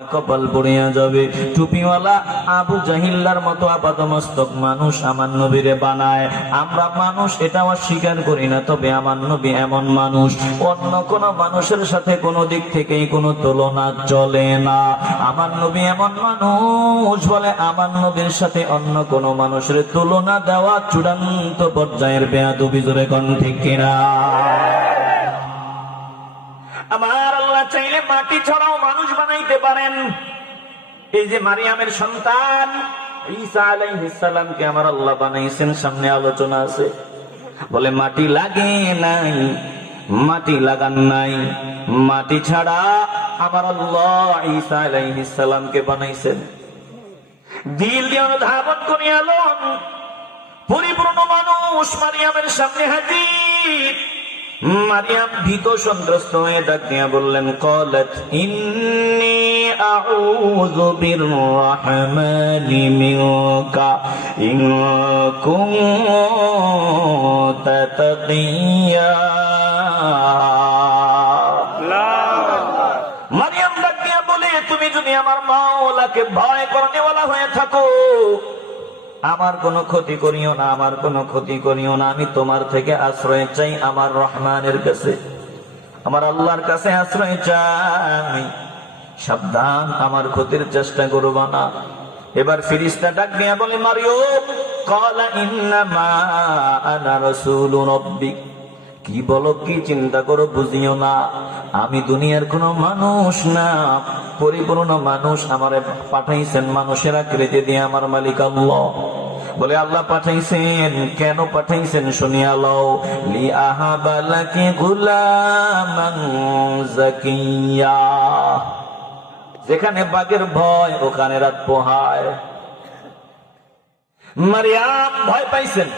কপাল পড়িয়া যাবে। টুপিওয়ালা আবু জাহিল্লার মতো আপাতমস্তক মানুষ আমার নবীরে বানায়। আমরা মানুষ এটা অস্বীকার করি না, তবে আমার নবী এমন মানুষ, অন্য কোন মানুষের সাথে কোনো দিক থেকেই কোনো তুলনা চলে না। আমার নবী এমন মানুষ বলে আমার নবীর সাথে অন্য কোন মানুষের তুলনা দেওয়া চূড়ান্ত পর্যায়ের বেয়াদবি। জোরে কোন ঠিক কিনা? আমার আল্লাহ চাইলে মাটি ছাড়াও মানুষ বানাইতে পারেন। এই যে মারিয়ামের সন্তান ঈসা আলাইহিস সালামকে আমার আল্লাহ বানাইছেন, সামনে আলোচনা আছে। বলে মাটি লাগে নাই, মাটি লাগান নাই, মাটি ছাড়া আমার আল্লাহ ঈসা আলাইহিস সালামকে বানাইছেন। দিল দিয়ে অনুধাবন করিয়া লন, পরিপূর্ণ মানুষ মারিয়ামের সামনে হাজির। মারিয়াম ভীত সন্ত্রস্ত হয়ে ডাক দিয়া বললেন, ক্বালাত ইন্নী আউযু বিররহমানি মিনকা ইন কুনতা তাকিয়া। মারিয়াম ডাক দিয়া বলে, তুমি যদি আমার মাওলাকে ভয় করনেওয়ালা হয়ে থাকো, আমার কোনো ক্ষতি করিও না, আমার কোনো ক্ষতি করিও না। আমি তোমার থেকে আশ্রয় চাই আমার রহমানের কাছে, আমার আল্লাহর কাছে আশ্রয় চাই। সাবধান, আমার ক্ষতির চেষ্টা করবা না। এবার ফেরেশতা ডাক দিয়া বলে, মারিয়াম ক্বালা ইন্নামা আনা রাসূলু রাব্বিক। কি বলো, কি চিন্তা করো বুঝিও না, আমি দুনিয়ার কোন মানুষ না, পরিপূর্ণ মানুষ। আমারে পাঠাইছেন মানুষের আকৃতি দিয়ে আমার মালিক আল্লাহ। বলে আল্লাহ পাঠাইছেন, কেন পাঠাইছেন শুনিয়া লও। লিআহাবা লাকি গুলামান যাকিয়া। যেখানে বাঘের ভয় ওখানে রাত পোহায়। মারিয়াম ভয় পাইছেন,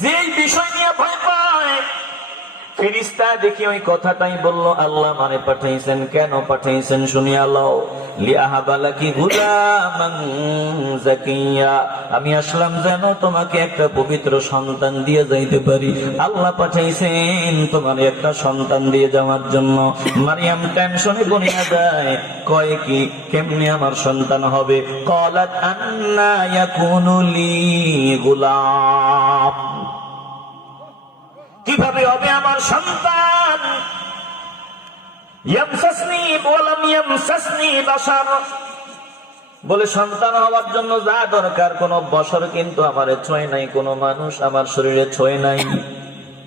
যেই বিষয় নিয়ে ভয় পায় ফেরেশতা দেখি ওই কথাটাই বলল, আল্লাহ মানে পাঠাইছেন, কেন পাঠাইছেন শুনিয়া লও। লিআহাবা লাকি গুলামান যাকিয়া। আমি আসলাম যেন তোমাকে একটা পবিত্র সন্তান দিয়ে যাইতে পারি। আল্লাহ পাঠাইছেন তোমার একটা সন্তান দিয়ে যাওয়ার জন্য। মারিয়াম টেনশনে বনিয়া যায়, কয় কি, কেমনে আমার সন্তান হবে? ক্বালাত আন্না ইয়াকুনু লি গুলাম। কিভাবে হবে আমার সন্তান? ইয়ামসাসনি ওয়ালাম ইয়ামসাসনি বাশার। বলে সন্তান হওয়ার জন্য যা দরকার, কোন বশর কিন্তু আমারে ছোঁয় নাই, কোন মানুষ আমার শরীরে ছোঁয় নাই।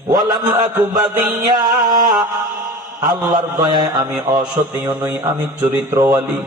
ওয়ালাম আকু বাগিয়া। আল্লাহর দয়ায় আমি অসতীয় নই, আমি চরিত্রওয়ালী।